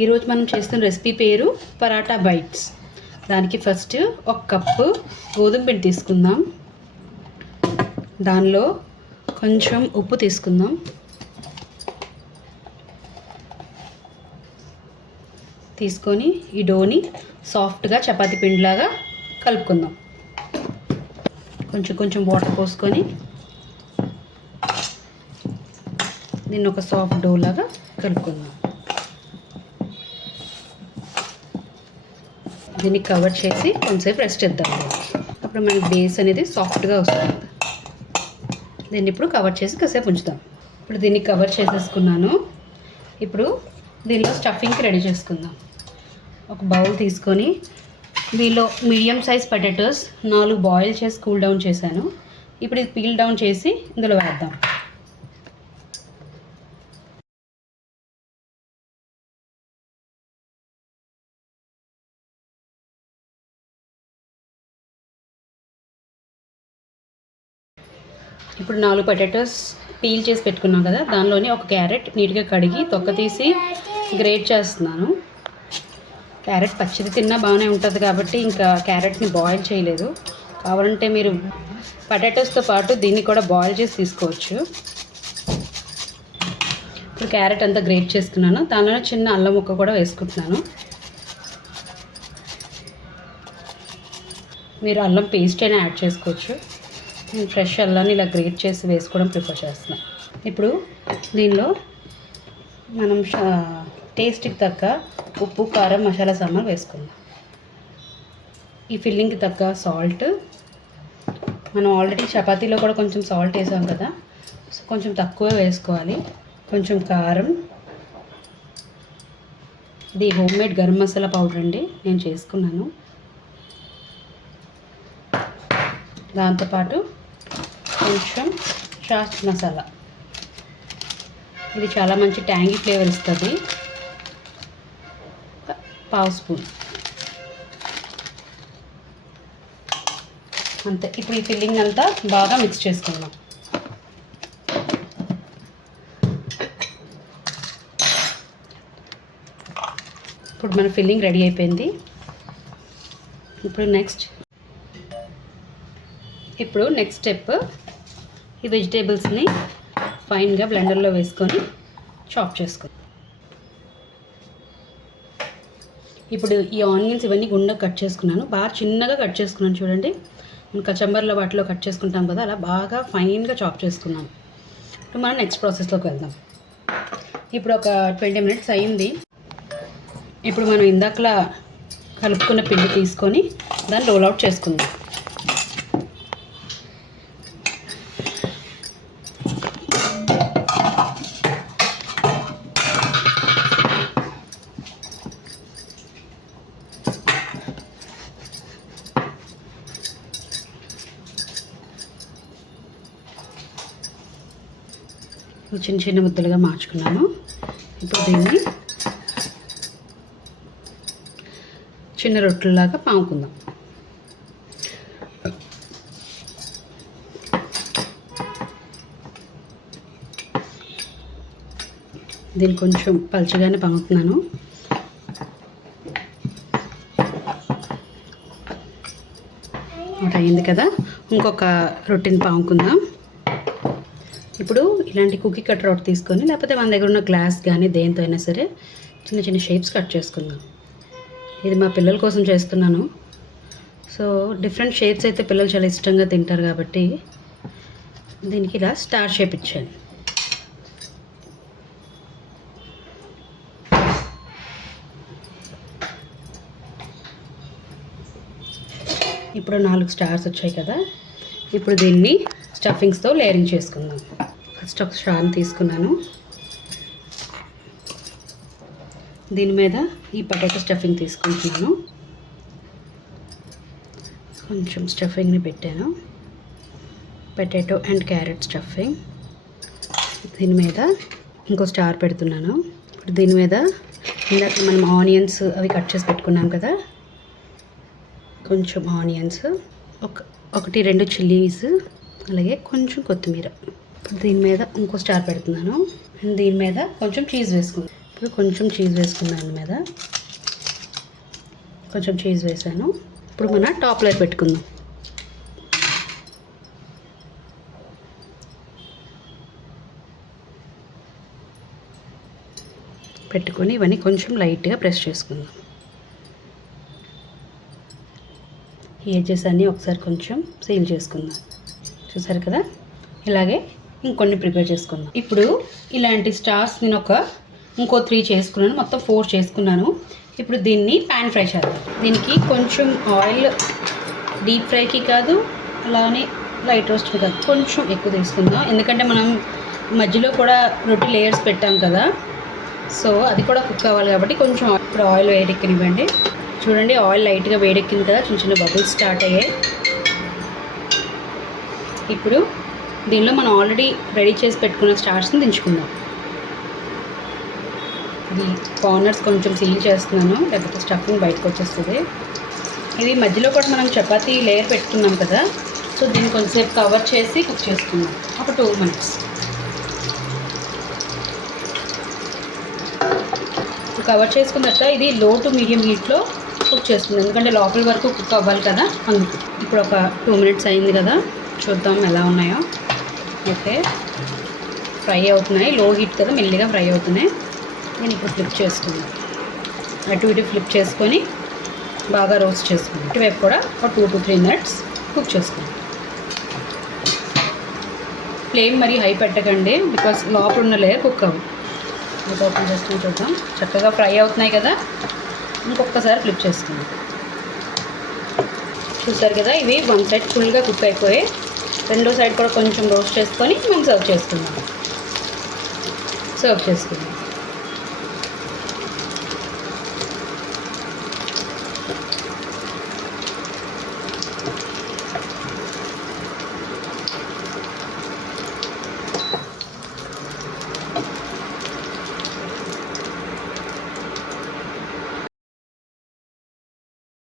ఈరోజు మనం చేస్తున్న రెసిపీ పేరు పరాటా బైట్స్. దానికి ఫస్ట్ 1 కప్పు గోధుమ పిండి తీసుకుందాం. దానిలో కొంచెం ఉప్పు తీసుకుందాం. తీసుకొని ఈ డోని సాఫ్ట్గా చపాతీ పిండిలాగా కలుపుకుందాం. కొంచెం వాటర్ పోసుకొని దీన్ని ఒక సాఫ్ట్ డో లాగా కలుపుకుందాం. దీన్ని కవర్ చేసి కొంచెంసేపు రెస్ట్ ఇద్దాం. అప్పుడు మనకి బేస్ అనేది సాఫ్ట్గా వస్తుంది. దీన్ని ఇప్పుడు కవర్ చేసి కాసేపు ఉంచుదాం. ఇప్పుడు దీన్ని కవర్ చేసేసుకున్నాను. ఇప్పుడు దీనిలో స్టఫింగ్కి రెడీ చేసుకుందాం. ఒక బౌల్ తీసుకొని దీనిలో మీడియం సైజ్ పొటాటోస్ 4 బాయిల్ చేసి కూల్ డౌన్ చేశాను. ఇప్పుడు ఇది పీల్ డౌన్ చేసి ఇందులో వేద్దాం. ఇప్పుడు 4 పొటాటోస్ పీల్ చేసి పెట్టుకున్నాం కదా, దానిలోనే ఒక క్యారెట్ నీట్గా కడిగి తొక్క తీసి గ్రేట్ చేస్తున్నాను. క్యారెట్ పచ్చిది తిన్నా బాగానే ఉంటుంది కాబట్టి ఇంకా క్యారెట్ని బాయిల్ చేయలేదు. కావాలంటే మీరు పొటాటోస్తో పాటు దీన్ని కూడా బాయిల్ చేసి తీసుకోవచ్చు. ఇప్పుడు క్యారెట్ అంతా గ్రేట్ చేసుకున్నాను. దానిలో చిన్న అల్లం ముక్క కూడా వేసుకుంటున్నాను. మీరు అల్లం పేస్ట్ అయినా యాడ్ చేసుకోవచ్చు. నేను ఫ్రెష్ అల్లాన్ని ఇలా గ్రేట్ చేసి వేసుకోవడం ప్రిఫర్ చేస్తున్నాను. ఇప్పుడు దీనిలో మనం టేస్ట్కి తగ్గ ఉప్పు, కారం, మసాలా సామాన్లు వేసుకుందాం. ఈ ఫిల్లింగ్కి తగ్గ సాల్ట్. మనం ఆల్రెడీ చపాతీలో కూడా కొంచెం సాల్ట్ వేసాం కదా, సో కొంచెం తక్కువ వేసుకోవాలి. కొంచెం కారం. ఇది హోమ్మేడ్ గరం మసాలా పౌడర్ అండి, నేను చేసుకున్నాను. దాంతోపాటు కొంచెం చాట్ మసాలా. ఇది చాలా మంచి ట్యాంగీ ఫ్లేవర్ ఇస్తుంది. 1/2 స్పూన్ అంతే. ఇప్పుడు ఈ ఫిల్లింగ్ అంతా బాగా మిక్స్ చేసుకుందాం. ఇప్పుడు మన ఫిల్లింగ్ రెడీ అయిపోయింది. ఇప్పుడు నెక్స్ట్ స్టెప్ ఈ వెజిటేబుల్స్ని ఫైన్గా బ్లెండర్లో వేసుకొని చాప్ చేసుకో. ఇప్పుడు ఈ ఆనియన్స్ ఇవన్నీ గుండె కట్ చేసుకున్నాను. బాగా చిన్నగా కట్ చేసుకున్నాను. చూడండి, మనం కచంబర్లో వాటిలో కట్ చేసుకుంటాం కదా, అలా బాగా ఫైన్గా చాప్ చేసుకున్నాను. ఇప్పుడు మనం నెక్స్ట్ ప్రాసెస్లోకి వెళ్దాం. ఇప్పుడు ఒక 20 మినిట్స్ అయింది. ఇప్పుడు మనం ఇందాకలా కలుపుకున్న పిండి తీసుకొని దాన్ని రోల్ అవుట్ చేసుకుందాం. చిన్న చిన్న ముద్దలుగా మార్చుకున్నాను. ఇప్పుడు దీన్ని చిన్న రొట్టెలాగా పాముకుందాం. దీన్ని కొంచెం పలుచగానే పాముతున్నాను. అయింది కదా, ఇంకొక రొట్టెని పాముకుందాం. ఇప్పుడు ఇలాంటి కుకీ కటర్ ఒకటి తీసుకొని, లేకపోతే మన దగ్గర ఉన్న గ్లాస్ కానీ దేంతో అయినా సరే చిన్న చిన్న షేప్స్ కట్ చేసుకుందాం. ఇది మా పిల్లల కోసం చేస్తున్నాను. సో డిఫరెంట్ షేప్స్ అయితే పిల్లలు చాలా ఇష్టంగా తింటారు కాబట్టి దీనికి ఇలా స్టార్ షేప్ ఇచ్చాను. ఇప్పుడు 4 స్టార్స్ వచ్చాయి కదా, ఇప్పుడు దీన్ని స్టఫింగ్స్తో లేయరింగ్ చేసుకుందాం. ఫస్ట్ ఒక స్టార్ని తీసుకున్నాను. దీని మీద ఈ పొటాటో స్టఫింగ్ తీసుకుంటున్నాను. కొంచెం స్టఫింగ్ని పెట్టాను. Potato and carrot stuffing. దీని మీద ఇంకో స్టార్ పెడుతున్నాను. ఇప్పుడు దీని మీద ఇందాక మనం ఆనియన్స్ అవి కట్ చేసి పెట్టుకున్నాం కదా, కొంచెం ఆనియన్స్, 1-2 చిల్లీస్, అలాగే కొంచెం కొత్తిమీర. ఇప్పుడు దీని మీద ఇంకో స్టార్ పెడుతున్నాను. అండ్ దీని మీద కొంచెం చీజ్ వేసుకుందాం. ఇప్పుడు కొంచెం చీజ్ వేసుకున్నాను మీద, కొంచెం చీజ్ వేసాను. ఇప్పుడు మన టాప్ లేయర్ పెట్టుకుందాం. పెట్టుకొని ఇవన్నీ కొంచెం లైట్గా ప్రెస్ చేసుకుందాం. ఈ ఎడ్జెస్ అన్నీ ఒకసారి కొంచెం సీల్ చేసుకుందాం. చూసారు కదా, ఇలాగే ఇంకొన్ని ప్రిపేర్ చేసుకుందాం. ఇప్పుడు ఇలాంటి స్టార్స్ నేను ఇంకో 3 చేసుకున్నాను, మొత్తం 4 చేసుకున్నాను. ఇప్పుడు దీన్ని ప్యాన్ ఫ్రై చేద్దాం. దీనికి కొంచెం ఆయిల్, డీప్ ఫ్రైకి కాదు అలానే లైట్ రోస్ట్కి కాదు, కొంచెం ఎక్కువ తీసుకుందాం. ఎందుకంటే మనం మధ్యలో కూడా రొట్టి లేయర్స్ పెట్టాం కదా, సో అది కూడా కుక్ అవ్వాలి కాబట్టి కొంచెం ఇప్పుడు ఆయిల్ వేడెక్కనివ్వండి. చూడండి, ఆయిల్ లైట్గా వేడెక్కింది కదా, చిన్న చిన్న బబుల్స్ స్టార్ట్ అయ్యాయి. ఇప్పుడు దీనిలో మనం ఆల్రెడీ రెడీ చేసి పెట్టుకున్న స్టార్స్ని దించుకుందాం. ఇది కార్నర్స్ కొంచెం సీల్ చేస్తున్నాను, లేకపోతే స్టఫింగ్ బయటకు వచ్చేస్తుంది. ఇది మధ్యలో కూడా మనం చపాతీ లేయర్ పెట్టుకున్నాం కదా, సో దీన్ని కొంచెంసేపు కవర్ చేసి కుక్ చేసుకుందాం, ఒక 2 minutes. కవర్ చేసుకున్న తర్వాత ఇది లో టు మీడియం హీట్లో కుక్ చేస్తుంది, ఎందుకంటే లోపల వరకు కుక్ అవ్వాలి కదా, అందుకు. ఇప్పుడు ఒక 2 minutes అయింది కదా, చూద్దాం ఎలా ఉన్నాయో. ఓకే, ఫ్రై అవుతున్నాయి, లో హీట్ కదా, మెల్లిగా ఫ్రై అవుతున్నాయి. నేను ఇప్పుడు ఫ్లిప్ చేసుకున్నాను, అటు ఇటు ఫ్లిప్ చేసుకొని బాగా రోస్ట్ చేసుకున్నాను. ఇటువైపు కూడా ఒక 2 to 3 minutes కుక్ చేసుకున్నాను. ఫ్లేమ్ మరీ హై పెట్టకండి, బికాస్ లోపల ఉన్న లేయర్ కుక్ అవ్వు. ఇది ఓపెన్ చేసుకుని చూద్దాం. చక్కగా ఫ్రై అవుతున్నాయి కదా, ఇంకొకసారి ఫ్లిప్ చేసుకుందాం. చూసారు కదా, ఇవి 1 side ఫుల్గా కుక్ అయిపోయి, రెండో సైడ్ కూడా కొంచెం రోస్ట్ చేసుకొని మనం సర్వ్ చేసుకుందాం.